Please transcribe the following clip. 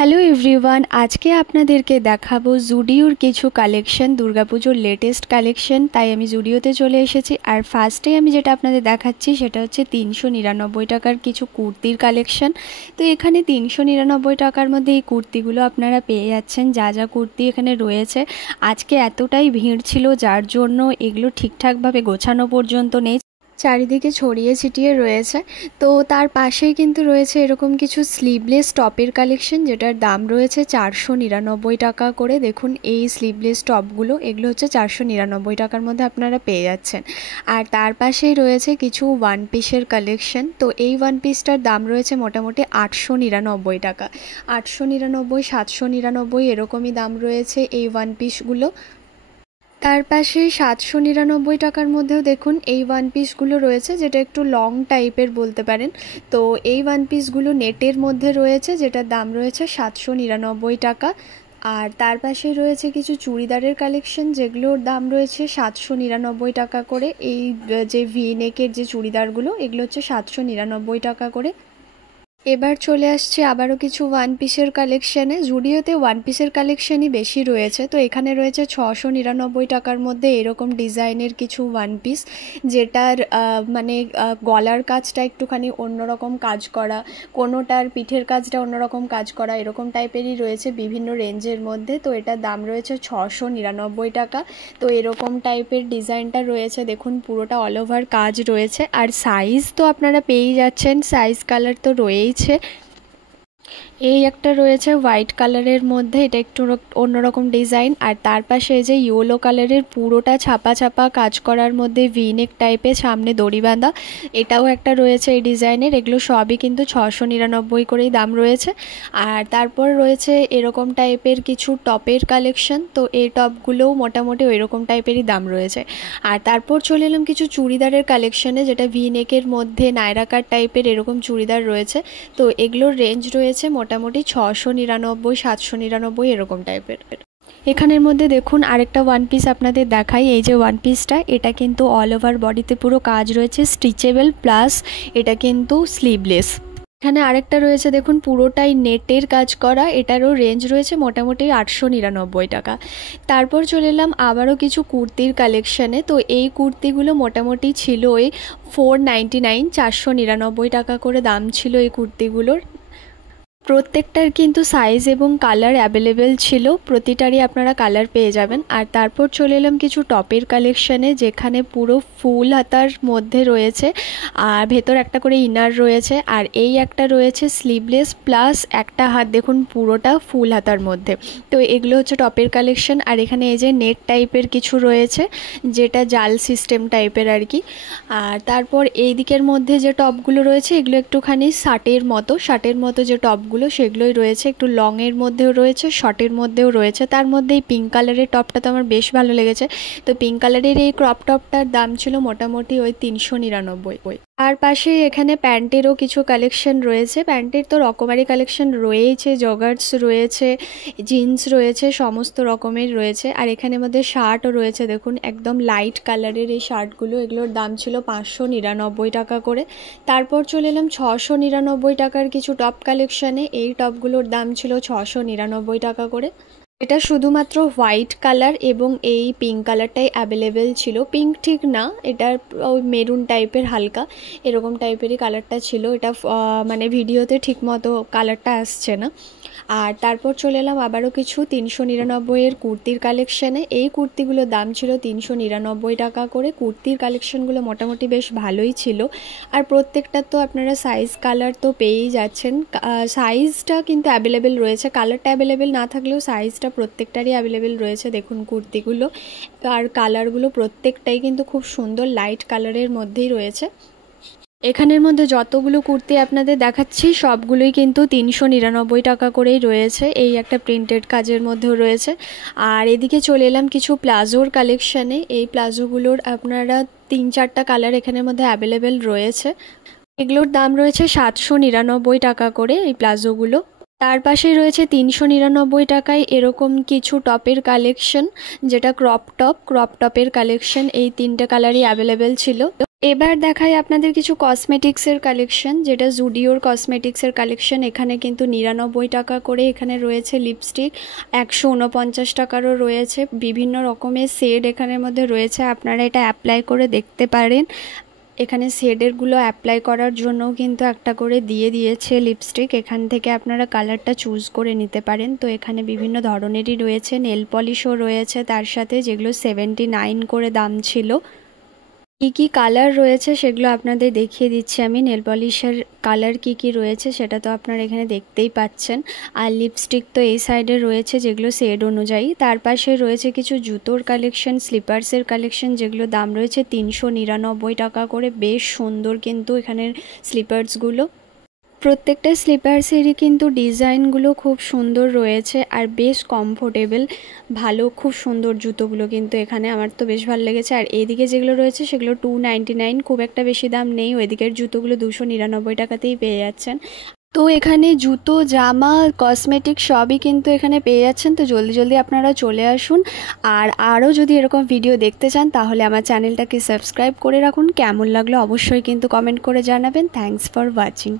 Hello everyone, আজকে আপনাদেরকে দেখাবো জুডিওর কিছু কালেকশন, দুর্গাপুজোর লেটেস্ট কালেকশন। তাই আমি জুডিওতে চলে এসেছি। আর ফার্স্টে আমি যেটা আপনাদের দেখাচ্ছি সেটা হচ্ছে 399 টাকার কিছু কুর্তির কালেকশন। তো এখানে 399 টাকার মধ্যে এই কুর্তিগুলো আপনারা পেয়ে যাচ্ছেন। যা যা কুর্তি এখানে রয়েছে, আজকে এতটাই ভিড় ছিল যার জন্য এগুলো ঠিকঠাকভাবে গোছানো পর্যন্ত নেই, চারিদিকে ছড়িয়ে ছিটিয়ে রয়েছে। তো তার পাশেই কিন্তু রয়েছে এরকম কিছু স্লিভলেস টপের কালেকশন, যেটার দাম রয়েছে 499 টাকা করে। দেখুন এই স্লিভলেস টপগুলো, এগুলো হচ্ছে 499 টাকার মধ্যে আপনারা পেয়ে যাচ্ছেন। আর তার পাশেই রয়েছে কিছু ওয়ান পিসের কালেকশন। তো এই ওয়ান পিসটার দাম রয়েছে মোটামুটি 899 টাকা। 899, 799 এরকমই দাম রয়েছে এই ওয়ান পিসগুলো। তার পাশে 799 টাকার মধ্যেও দেখুন এই ওয়ান পিসগুলো রয়েছে, যেটা একটু লং টাইপের বলতে পারেন। তো এই ওয়ান পিসগুলো নেটের মধ্যে রয়েছে, যেটার দাম রয়েছে 799 টাকা। আর তার পাশেই রয়েছে কিছু চুড়িদারের কালেকশন, যেগুলোর দাম রয়েছে 799 টাকা করে। এই যে ভি নেকের যে চুড়িদারগুলো, এগুলো হচ্ছে 799 টাকা করে। এবার চলে আসছে আবারও কিছু ওয়ান পিসের কালেকশানে। জুডিওতে ওয়ান পিসের কালেকশানই বেশি রয়েছে। তো এখানে রয়েছে 699 টাকার মধ্যে এরকম ডিজাইনের কিছু ওয়ান পিস, যেটার মানে গলার কাজটা একটুখানি অন্যরকম কাজ করা, কোনোটার পিঠের কাজটা অন্যরকম কাজ করা, এরকম টাইপেরই রয়েছে বিভিন্ন রেঞ্জের মধ্যে। তো এটার দাম রয়েছে 699 টাকা। তো এরকম টাইপের ডিজাইনটা রয়েছে, দেখুন পুরোটা অল ওভার কাজ রয়েছে। আর সাইজ তো আপনারা পেয়েই যাচ্ছেন, সাইজ কালার তো রয়েছে। এই একটা রয়েছে হোয়াইট কালারের মধ্যে, এটা একটু অন্যরকম ডিজাইন। আর তার পাশে এই যে ইয়েলো কালারের পুরোটা ছাপা ছাপা কাজ করার মধ্যে ভিনেক টাইপের সামনে দড়ি বাঁধা, এটাও একটা রয়েছে এই ডিজাইনের। এগুলো সবই কিন্তু 699 করেই দাম রয়েছে। আর তারপর রয়েছে এরকম টাইপের কিছু টপের কালেকশন। তো এই টপগুলোও মোটামুটি ওই রকম টাইপেরই দাম রয়েছে। আর তারপর চলে এলাম কিছু চুড়িদারের কালেকশনে, যেটা ভিনেকের মধ্যে নায়রাকার টাইপের এরকম চুড়িদার রয়েছে। তো এগুলোর রেঞ্জ রয়েছে মোটামুটি 699, 799 এরকম টাইপের। এখানের মধ্যে দেখুন আরেকটা ওয়ান পিস আপনাদের দেখাই। এই যে ওয়ান পিসটা, এটা কিন্তু অল ওভার বডিতে পুরো কাজ রয়েছে, স্টিচেবল, প্লাস এটা কিন্তু স্লিভলেস। এখানে আরেকটা রয়েছে দেখুন, পুরোটাই নেটের কাজ করা, এটারও রেঞ্জ রয়েছে মোটামুটি 899 টাকা। তারপর চলে এলাম আবারও কিছু কুর্তির কালেকশানে। তো এই কুর্তিগুলো মোটামুটি ছিল ওই 499, 499 টাকা করে দাম ছিল এই কুর্তিগুলোর। প্রত্যেকটার কিন্তু সাইজ এবং কালার অ্যাভেলেবেল ছিল, প্রতিটারই আপনারা কালার পেয়ে যাবেন। আর তারপর চলে এলাম কিছু টপের কালেকশানে, যেখানে পুরো ফুল হাতার মধ্যে রয়েছে, আর ভেতর একটা করে ইনার রয়েছে। আর এই একটা রয়েছে স্লিভলেস, প্লাস একটা হাত দেখুন পুরোটা ফুল হাতার মধ্যে। তো এগুলো হচ্ছে টপের কালেকশন। আর এখানে এই যে নেট টাইপের কিছু রয়েছে, যেটা জাল সিস্টেম টাইপের আর কি। আর তারপর এই দিকের মধ্যে যে টপগুলো রয়েছে, এগুলো একটুখানি শার্টের মতো যে টপগুলো, সেগুলোই রয়েছে। একটু লংয়ের মধ্যেও রয়েছে, শর্টের মধ্যেও রয়েছে। তার মধ্যে এই পিঙ্ক কালারের টপটা তো আমার বেশ ভালো লেগেছে। তো পিঙ্ক কালারের এই ক্রপ টপটার দাম ছিল মোটামুটি ওই 399। আর পাশে এখানে প্যান্টেরও কিছু কালেকশন রয়েছে। প্যান্টের তো রকমারি কালেকশন রয়েছে, জগার্স রয়েছে, জিন্স রয়েছে, সমস্ত রকমের রয়েছে। আর এখানের মধ্যে শার্টও রয়েছে, দেখুন একদম লাইট কালারের এই শার্টগুলো, এগুলোর দাম ছিল 599 টাকা করে। তারপর চলে এলাম 699 টাকার কিছু টপ কালেকশানে। এই টপগুলোর দাম ছিল 699 টাকা করে। এটা শুধুমাত্র হোয়াইট কালার এবং এই পিঙ্ক কালারটাই অ্যাভেলেবেল ছিল। পিঙ্ক ঠিক না, এটার ওই মেরুন টাইপের হালকা এরকম টাইপেরই কালারটা ছিল। এটা মানে ভিডিওতে ঠিক মতো কালারটা আসছে না। আর তারপর চলে এলাম আবারও কিছু 399 কুর্তির কালেকশানে। এই কুর্তিগুলোর দাম ছিল 399 টাকা করে। কুর্তির কালেকশানগুলো মোটামুটি বেশ ভালোই ছিল। আর প্রত্যেকটা তো আপনারা সাইজ কালার তো পেয়েই যাচ্ছেন। সাইজটা কিন্তু অ্যাভেলেবেল রয়েছে, কালারটা অ্যাভেলেবেল না থাকলেও সাইজটা প্রত্যেকটারই অ্যাভেলেবেল রয়েছে। দেখুন কুর্তিগুলো আর কালারগুলো প্রত্যেকটাই কিন্তু খুব সুন্দর লাইট কালারের মধ্যেই রয়েছে। এখানের মধ্যে যতগুলো কুর্তি আপনাদের দেখাচ্ছি সবগুলোই কিন্তু 399 টাকা করেই রয়েছে। এই একটা প্রিন্টেড কাজের মধ্যেও রয়েছে। আর এদিকে চলে এলাম কিছু প্লাজোর কালেকশানে। এই প্লাজোগুলোর আপনারা 3-4টা কালার এখানের মধ্যে অ্যাভেলেবেল রয়েছে। এগুলোর দাম রয়েছে 799 টাকা করে এই প্লাজোগুলো। তার পাশেই রয়েছে 399 টাকায় এরকম কিছু টপের কালেকশন, যেটা ক্রপ টপের কালেকশন। এই 3টে কালারই অ্যাভেলেবেল ছিল। এবার দেখাই আপনাদের কিছু কসমেটিক্সের কালেকশন, যেটা জুডিওর কসমেটিক্সের কালেকশন। এখানে কিন্তু 99 টাকা করে এখানে রয়েছে লিপস্টিক, 149 টাকারও রয়েছে। বিভিন্ন রকমের শেড এখানের মধ্যে রয়েছে, আপনারা এটা অ্যাপ্লাই করে দেখতে পারেন। এখানে শেডেরগুলো অ্যাপ্লাই করার জন্য কিন্তু একটা করে দিয়েছে লিপস্টিক, এখান থেকে আপনারা কালারটা চুজ করে নিতে পারেন। তো এখানে বিভিন্ন ধরনেরই রয়েছে, নেল পলিশও রয়েছে তার সাথে, যেগুলো 79 করে দাম ছিল। কী কালার রয়েছে সেগুলো আপনাদের দেখিয়ে দিচ্ছি আমি। নেল পলিশের কালার কি রয়েছে সেটা তো আপনারা এখানে দেখতেই পাচ্ছেন। আর লিপস্টিক তো এই সাইডে রয়েছে যেগুলো শেড অনুযায়ী। তার পাশে রয়েছে কিছু জুতোর কালেকশন, স্লিপার্সের কালেকশন, যেগুলো দাম রয়েছে 399 টাকা করে। বেশ সুন্দর কিন্তু এখানের স্লিপার্সগুলো। প্রত্যেকটা স্লিপার্সেরই কিন্তু ডিজাইনগুলো খুব সুন্দর রয়েছে আর বেশ কমফোর্টেবল, ভালো, খুব সুন্দর জুতোগুলো কিন্তু এখানে। আমার তো বেশ ভালো লেগেছে। আর এইদিকে যেগুলো রয়েছে সেগুলো 299, খুব একটা বেশি দাম নেই। ওইদিকের জুতোগুলো 299 টাকাতেই পেয়ে যাচ্ছেন। তো এখানে জুতো, জামা, কসমেটিক সবই কিন্তু এখানে পেয়ে যাচ্ছেন। তো জলদি জলদি আপনারা চলে আসুন। আর আরও যদি এরকম ভিডিও দেখতে চান তাহলে আমার চ্যানেলটাকে সাবস্ক্রাইব করে রাখুন। কেমন লাগলো অবশ্যই কিন্তু কমেন্ট করে জানাবেন। Thanks for watching.